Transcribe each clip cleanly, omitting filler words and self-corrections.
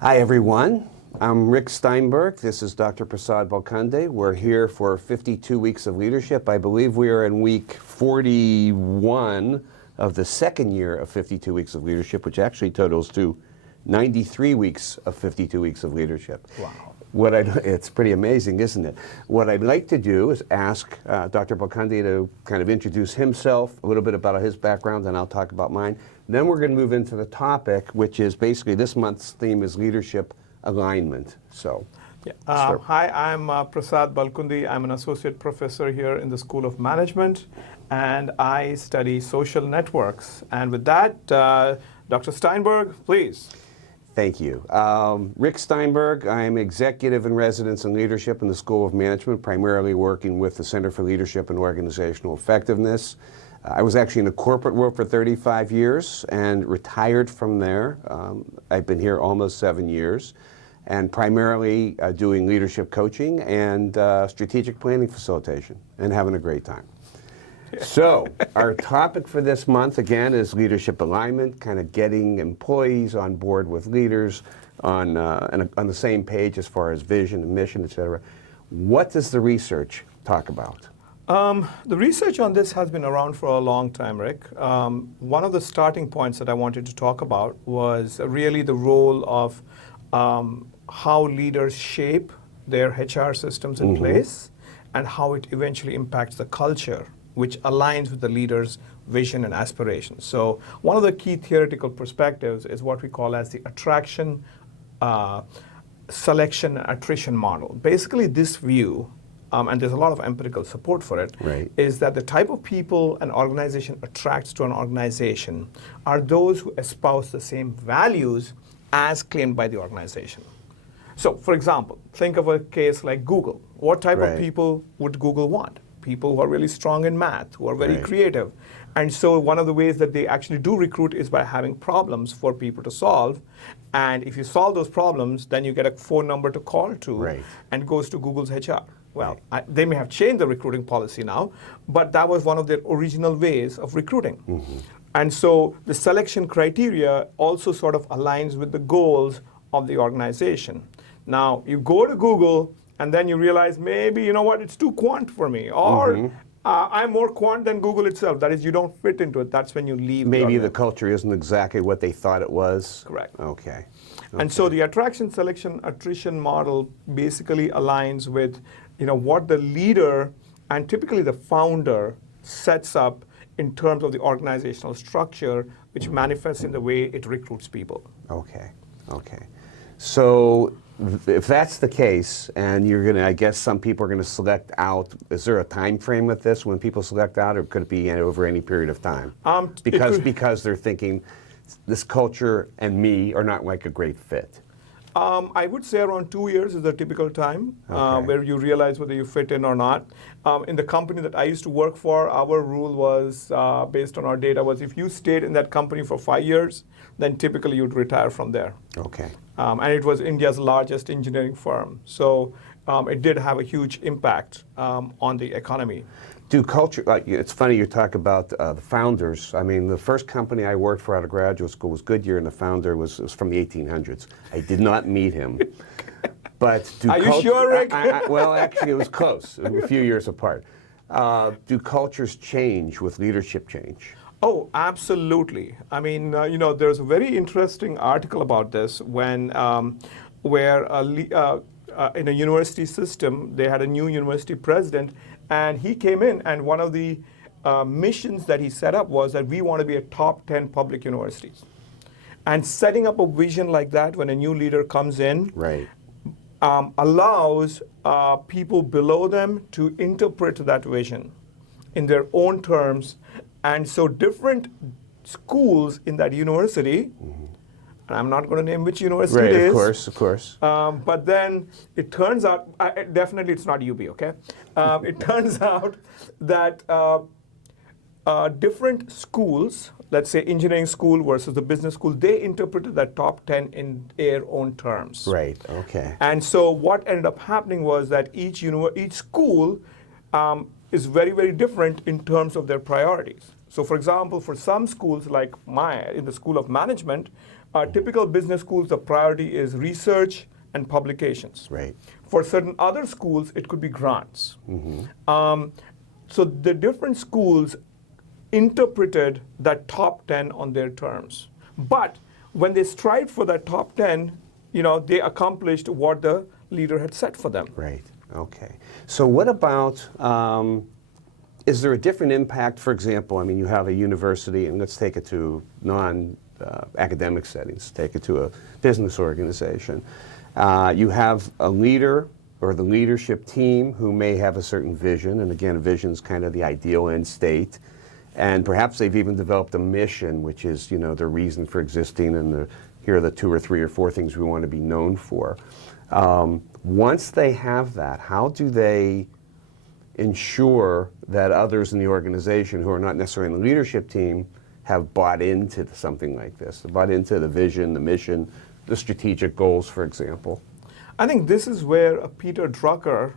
Hi, everyone. I'm Rick Steinberg. This is Dr. Prasad Balkundi. We're here for 52 weeks of leadership. I believe we are in week 41 of the second year of 52 weeks of leadership, which actually totals to 93 weeks of 52 weeks of leadership. Wow. It's pretty amazing, isn't it? What I'd like to do is ask Dr. Balkundi to kind of introduce himself, a little bit about his background, and I'll talk about mine. Then we're going to move into the topic, which is basically this month's theme is leadership alignment. So, Hi, I'm Prasad Balkundi. I'm an associate professor here in the School of Management, and I study social networks. And with that, Dr. Steinberg, please. Thank you. Rick Steinberg. I'm executive in residence in leadership in the School of Management, primarily working with the Center for Leadership and Organizational Effectiveness. I was actually in the corporate world for 35 years and retired from there. I've been here almost 7 years and primarily doing leadership coaching and strategic planning facilitation and having a great time. So our topic for this month, again, is leadership alignment, kind of getting employees on board with leaders on the same page as far as vision and mission, et cetera. What does the research talk about? The research on this has been around for a long time, Rick. One of the starting points that I wanted to talk about was really the role of how leaders shape their HR systems in place and how it eventually impacts the culture, which aligns with the leader's vision and aspirations. So one of the key theoretical perspectives is what we call as the attraction, selection, and attrition model. Basically, this view, and there's a lot of empirical support for it, is that the type of people an organization attracts to an organization are those who espouse the same values as claimed by the organization. So, for example, think of a case like Google. What type of people would Google want? People who are really strong in math, who are very creative. And so one of the ways that they actually do recruit is by having problems for people to solve. And if you solve those problems, then you get a phone number to call to and goes to Google's HR. Well, they may have changed the recruiting policy now, but that was one of their original ways of recruiting. And so the selection criteria also sort of aligns with the goals of the organization. Now, you go to Google, and then you realize maybe, you know what, it's too quant for me. Or I'm more quant than Google itself. That is, you don't fit into it. That's when you leave. Maybe the culture isn't exactly what they thought it was. Correct. Okay. And so the attraction, selection, attrition model basically aligns with, what the leader and typically the founder sets up in terms of the organizational structure, which manifests in the way it recruits people. Okay. So if that's the case, and you're going to, I guess some people are going to select out, is there a time frame with this when people select out, or could it be over any period of time? Because they're thinking this culture and me are not like a great fit. I would say around 2 years is the typical time where you realize whether you fit in or not. In the company that I used to work for, our rule was, based on our data, was if you stayed in that company for 5 years, then typically you'd retire from there. Okay. And it was India's largest engineering firm. So it did have a huge impact on the economy. Do culture, it's funny you talk about the founders. I mean, the first company I worked for out of graduate school was Goodyear, and the founder was from the 1800s. I did not meet him. But are you sure, Rick? Well, actually, it was close, a few years apart. Do cultures change with leadership change? Oh, absolutely. I mean, there's a very interesting article about this when, where in a university system, they had a new university president, and he came in, and one of the missions that he set up was that we want to be a top 10 public universities. And setting up a vision like that when a new leader comes in allows people below them to interpret that vision in their own terms. And so different schools in that university, and I'm not going to name which university it is. Of course. But then it turns out, definitely it's not UB, okay? It turns out that different schools, let's say engineering school versus the business school, they interpreted that top 10 in their own terms. Right, okay. And so what ended up happening was that each school is very, very different in terms of their priorities. So for example, for some schools like in the School of Management, Typical business schools, the priority is research and publications. Right. For certain other schools, it could be grants. So the different schools interpreted that top 10 on their terms. But when they strived for that top 10, they accomplished what the leader had set for them. Right. Okay. So what about, is there a different impact? For example, I mean, you have a university, and let's take it to non-academic settings, take it to a business organization. You have a leader or the leadership team who may have a certain vision, and again, a vision is kind of the ideal end state. And perhaps they've even developed a mission, which is, their reason for existing, and here are the 2 or 3 or 4 things we want to be known for. Once they have that, how do they ensure that others in the organization who are not necessarily in the leadership team have bought into something like this, bought into the vision, the mission, the strategic goals, for example? I think this is where Peter Drucker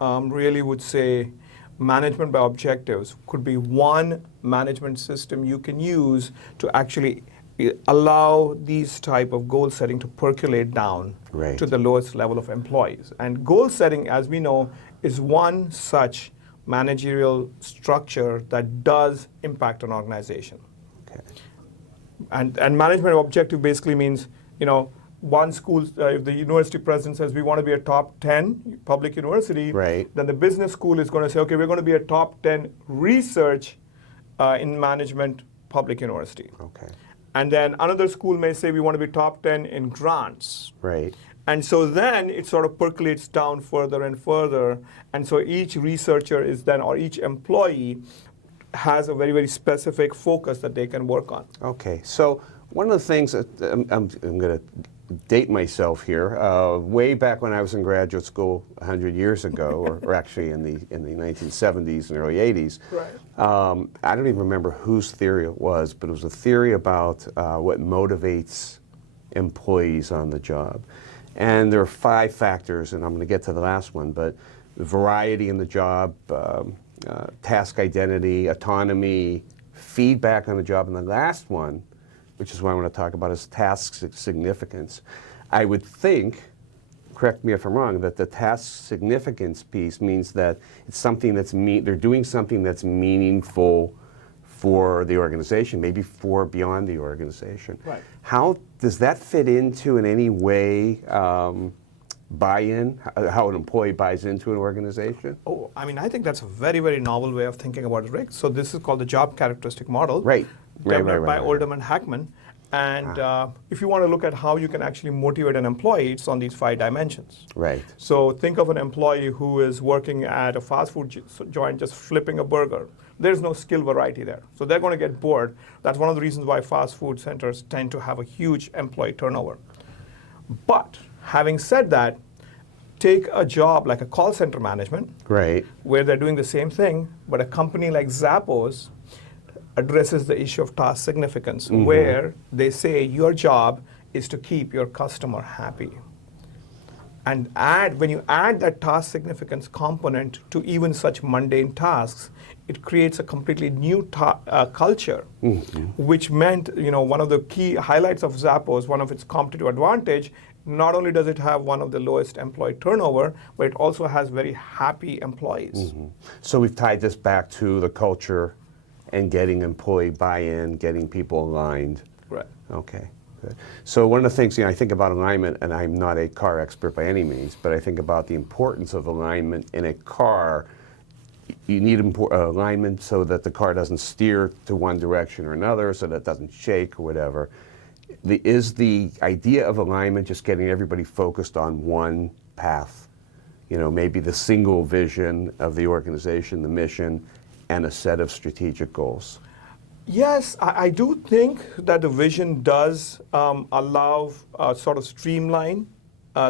really would say management by objectives could be one management system you can use to actually allow these type of goal setting to percolate down Right. to the lowest level of employees. And goal setting, as we know, is one such managerial structure that does impact an organization. Okay. And management objective basically means, one school, if the university president says we want to be a top 10 public university, Right. then the business school is going to say, okay, we're going to be a top 10 research in management public university. Okay. And then another school may say we want to be top 10 in grants. Right. And so then it sort of percolates down further and further. And so each researcher is then, or each employee has a very, very specific focus that they can work on. Okay. So one of the things that I'm going to date myself here. Way back when I was in graduate school 100 years ago, or actually in the 1970s and early 80s. Right. I don't even remember whose theory it was, but it was a theory about what motivates employees on the job. And there are 5 factors, and I'm going to get to the last one, but variety in the job, task identity, autonomy, feedback on the job, and the last one, which is what I want to talk about, is task significance. I would think, correct me if I'm wrong, that the task significance piece means that it's something that's they're doing something that's meaningful for the organization, maybe for beyond the organization. Right. How does that fit into in any way buy-in, how an employee buys into an organization? Oh, I mean, I think that's a very, very novel way of thinking about it, Rick. So this is called the job characteristic model. Right. Developed by Oldham and Hackman. And if you want to look at how you can actually motivate an employee, it's on these 5 dimensions. Right. So think of an employee who is working at a fast food joint just flipping a burger. There's no skill variety there. So they're going to get bored. That's one of the reasons why fast food centers tend to have a huge employee turnover. But having said that, take a job like a call center management, Right. where they're doing the same thing, but a company like Zappos addresses the issue of task significance, where they say your job is to keep your customer happy. And when you add that task significance component to even such mundane tasks, it creates a completely new culture, which meant, one of the key highlights of Zappos, one of its competitive advantage, not only does it have one of the lowest employee turnover, but it also has very happy employees. So we've tied this back to the culture and getting employee buy-in, getting people aligned. Right. Okay, good. So one of the things, I think about alignment, and I'm not a car expert by any means, but I think about the importance of alignment in a car. You need alignment so that the car doesn't steer to one direction or another, so that it doesn't shake or whatever. Is the idea of alignment just getting everybody focused on one path? Maybe the single vision of the organization, the mission, and a set of strategic goals? Yes, I do think that the vision does allow sort of streamline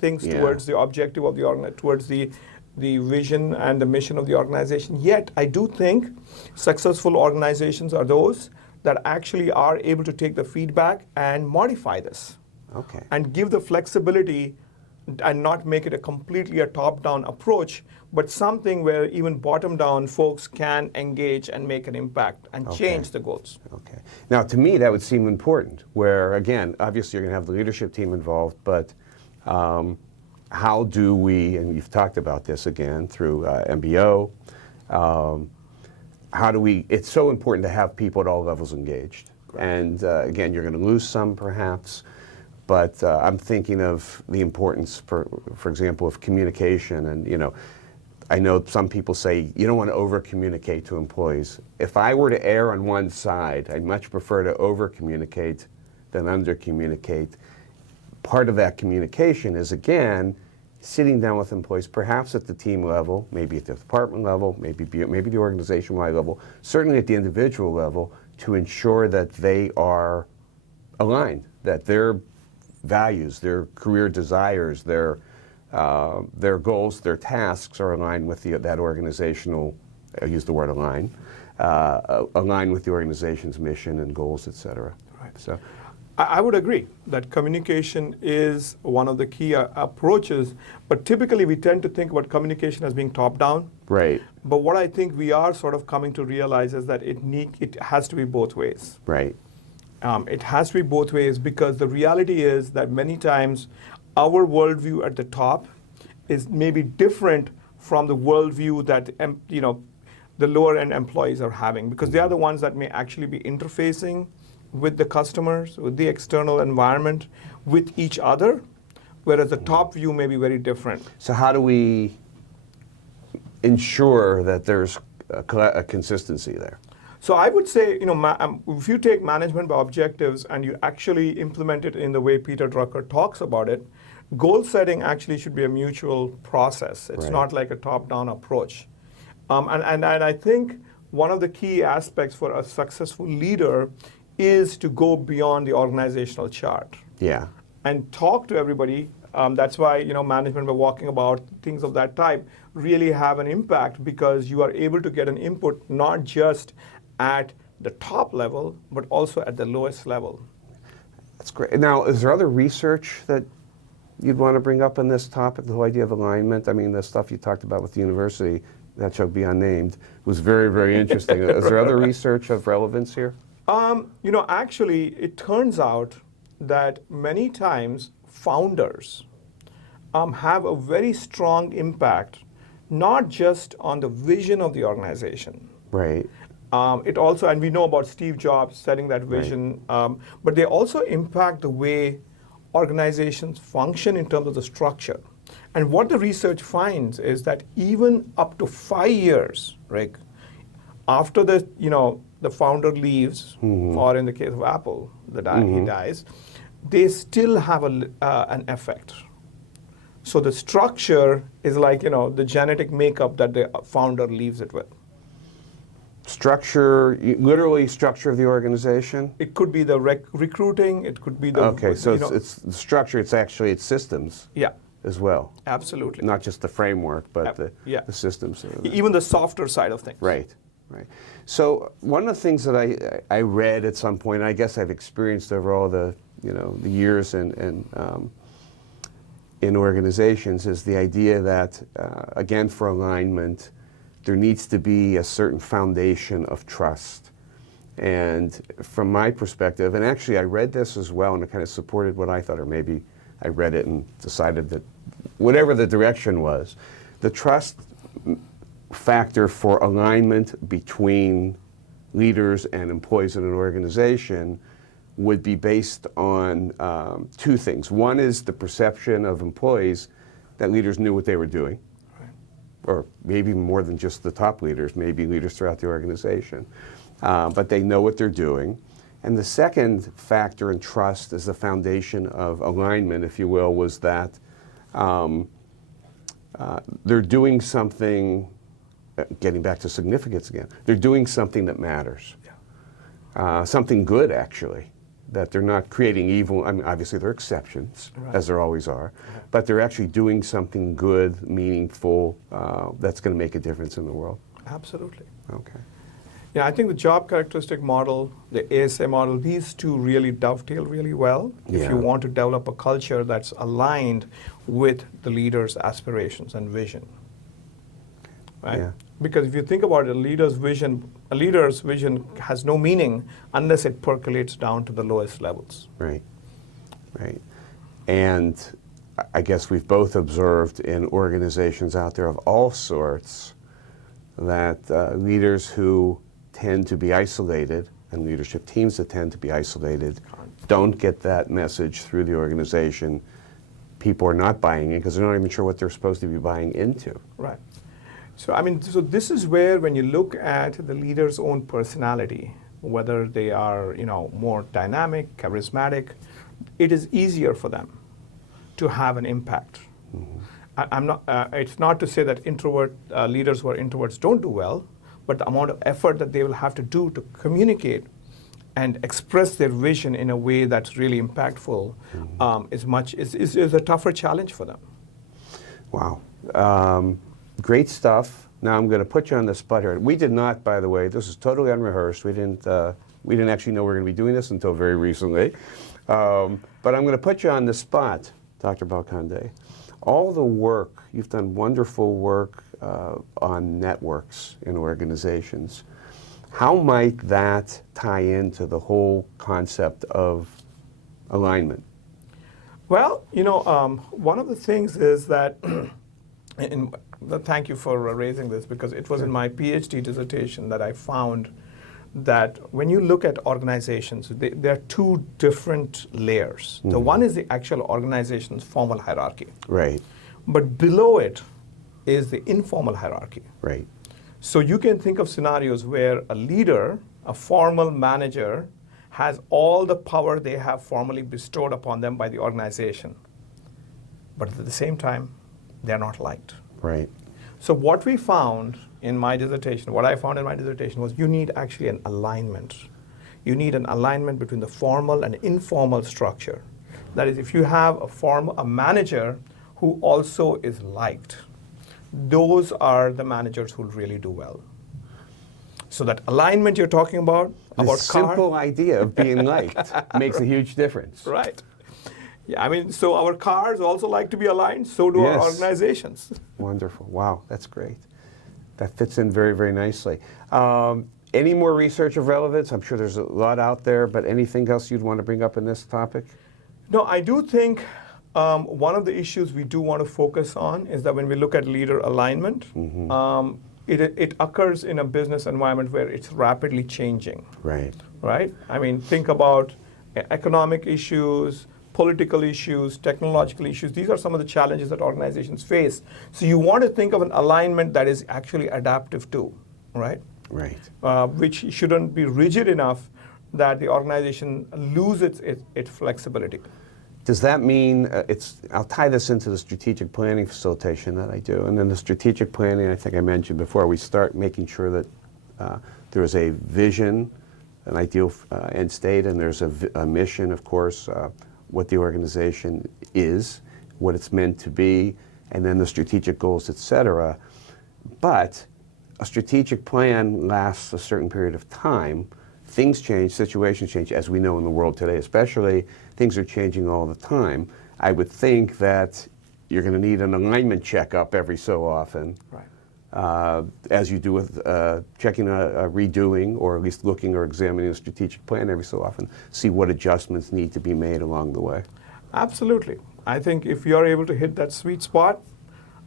things towards the objective of the towards the vision and the mission of the organization. Yet, I do think successful organizations are those that actually are able to take the feedback and modify this. Okay. And give the flexibility and not make it a completely a top-down approach, but something where even bottom-down folks can engage and make an impact and change the goals. Okay. Now, to me, that would seem important, where, again, obviously you're going to have the leadership team involved, but how do we, and you've talked about this again through MBO, how do we, it's so important to have people at all levels engaged. Right. And again, you're going to lose some perhaps, but I'm thinking of the importance, for example, of communication. And, you know, I know some people say you don't want to over-communicate to employees. If I were to err on one side, I'd much prefer to over-communicate than under-communicate. Part of that communication is, again, sitting down with employees, perhaps at the team level, maybe at the department level, maybe the organization-wide level, certainly at the individual level, to ensure that they are aligned, that their values, their career desires, their goals, their tasks are aligned with that organizational, I use the word align, aligned with the organization's mission and goals, et cetera. Right. So, I would agree that communication is one of the key approaches, but typically we tend to think about communication as being top-down. Right. But what I think we are sort of coming to realize is that it has to be both ways. Right. It has to be both ways, because the reality is that many times our worldview at the top is maybe different from the worldview that the lower-end employees are having, because they are the ones that may actually be interfacing with the customers, with the external environment, with each other, whereas the top view may be very different. So how do we ensure that there's a consistency there? So I would say, if you take management by objectives and you actually implement it in the way Peter Drucker talks about it, goal setting actually should be a mutual process. It's not like a top-down approach. And I think one of the key aspects for a successful leader is to go beyond the organizational chart. Yeah. And talk to everybody. That's why management by walking about, things of that type, really have an impact, because you are able to get an input not just at the top level, but also at the lowest level. That's great. Now, is there other research that you'd want to bring up on this topic, the whole idea of alignment? I mean, the stuff you talked about with the university, that shall be unnamed, was very, very interesting. Is there other research of relevance here? Actually, it turns out that many times founders have a very strong impact, not just on the vision of the organization. Right. It also, and we know about Steve Jobs setting that vision, but they also impact the way organizations function in terms of the structure. And what the research finds is that even up to 5 years, Rick, after the founder leaves, or in the case of Apple, he dies, they still have an effect. So the structure is like the genetic makeup that the founder leaves it with. Structure, literally structure of the organization? It could be the recruiting, it could be the... Okay, so it's the structure, it's systems. Yeah. As well. Absolutely. Not just the framework, but the systems. Even the softer side of things. Right, right. So one of the things that I read at some point, and I guess I've experienced over all the the years in organizations, is the idea that again, for alignment, there needs to be a certain foundation of trust. And from my perspective, and actually I read this as well, and it kind of supported what I thought, or maybe I read it and decided that whatever the direction was, the trust factor for alignment between leaders and employees in an organization would be based on two things. One is the perception of employees that leaders knew what they were doing, or maybe more than just the top leaders, maybe leaders throughout the organization. But they know what they're doing. And the second factor in trust is the foundation of alignment, if you will, was that they're doing something, getting back to significance again, they're doing something that matters. Something good, actually, that they're not creating evil. I mean, obviously there are exceptions, as there always are, but they're actually doing something good, meaningful, that's going to make a difference in the world. Absolutely. Okay. Yeah, I think the job characteristic model, the ASA model, these two really dovetail really well if Yeah. you want to develop a culture that's aligned with the leader's aspirations and vision. Right? Yeah. Because if you think about it, a leader's vision has no meaning unless it percolates down to the lowest levels. Right, right. And I guess we've both observed in organizations out there of all sorts that leaders who tend to be isolated and leadership teams that tend to be isolated don't get that message through the organization. People are not buying in because they're not even sure what they're supposed to be buying into. Right. So so this is where when you look at the leader's own personality, whether they are, more dynamic, charismatic, it is easier for them to have an impact. Mm-hmm. It's not to say that leaders who are introverts don't do well, but the amount of effort that they will have to do to communicate and express their vision in a way that's really impactful is a tougher challenge for them. Wow. Great stuff. Now I'm going to put you on the spot here. We did not, by the way, this is totally unrehearsed. We didn't actually know we were going to be doing this until very recently. But I'm going to put you on the spot, Dr. Balkundi. All the work, you've done wonderful work on networks in organizations. How might that tie into the whole concept of alignment? Well, one of the things is that, thank you for raising this, because it was in my PhD dissertation that I found that when you look at organizations, there are two different layers. The one is the actual organization's formal hierarchy. Right. But below it is the informal hierarchy. Right. So you can think of scenarios where a leader, a formal manager, has all the power they have formally bestowed upon them by the organization. But at the same time, they're not liked. Right. So what I found in my dissertation was you need actually an alignment. You need an alignment between the formal and informal structure. That is, if you have a manager who also is liked, those are the managers who really do well. So that alignment you're talking about The simple idea of being liked makes a huge difference. Right. Yeah, so our cars also like to be aligned, so do our organizations. Wonderful. Wow, that's great. That fits in very, very nicely. Any more research of relevance? I'm sure there's a lot out there, but anything else you'd want to bring up in this topic? No, I do think one of the issues we do want to focus on is that when we look at leader alignment, it occurs in a business environment where it's rapidly changing. Right. Right? Think about economic issues, political issues, technological issues. These are some of the challenges that organizations face. So you want to think of an alignment that is actually adaptive too, right? Right. Which shouldn't be rigid enough that the organization loses its flexibility. Does that mean, I'll tie this into the strategic planning facilitation that I do. And then the strategic planning, I think I mentioned before, we start making sure that there is a vision, an ideal end state, and there's a mission, of course, what the organization is, what it's meant to be, and then the strategic goals, et cetera. But a strategic plan lasts a certain period of time. Things change, situations change, as we know in the world today especially. Things are changing all the time. I would think that you're going to need an alignment checkup every so often. Right. As you do with checking a redoing, or at least looking or examining a strategic plan every so often, see what adjustments need to be made along the way. Absolutely. I think if you're able to hit that sweet spot,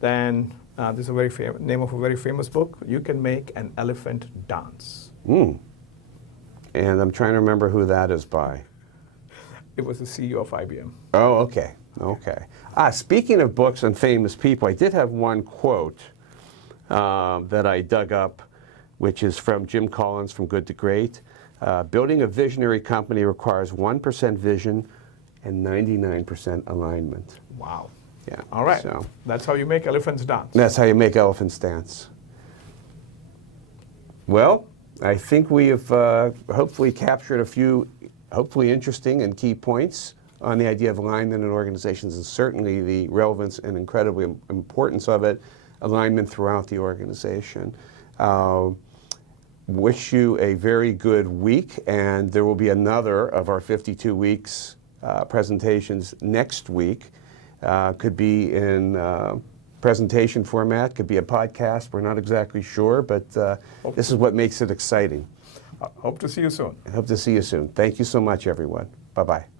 then this is a name of a very famous book. You can make an elephant dance. And I'm trying to remember who that is by. It was the CEO of IBM. Oh, okay. Okay. Speaking of books and famous people, I did have one quote that I dug up, which is from Jim Collins from Good to Great. Building a visionary company requires 1% vision and 99% alignment. Wow. Yeah. All right. So that's how you make elephants dance. that's how you make elephants dance. Well, I think we have hopefully captured a few hopefully interesting and key points on the idea of alignment in organizations, and certainly the relevance and incredibly importance of it, alignment throughout the organization. wish you a very good week, and there will be another of our 52 weeks presentations next week. Could be in presentation format, could be a podcast, we're not exactly sure, but this is what makes it exciting. Hope to see you soon. I hope to see you soon. Thank you so much, everyone. Bye-bye.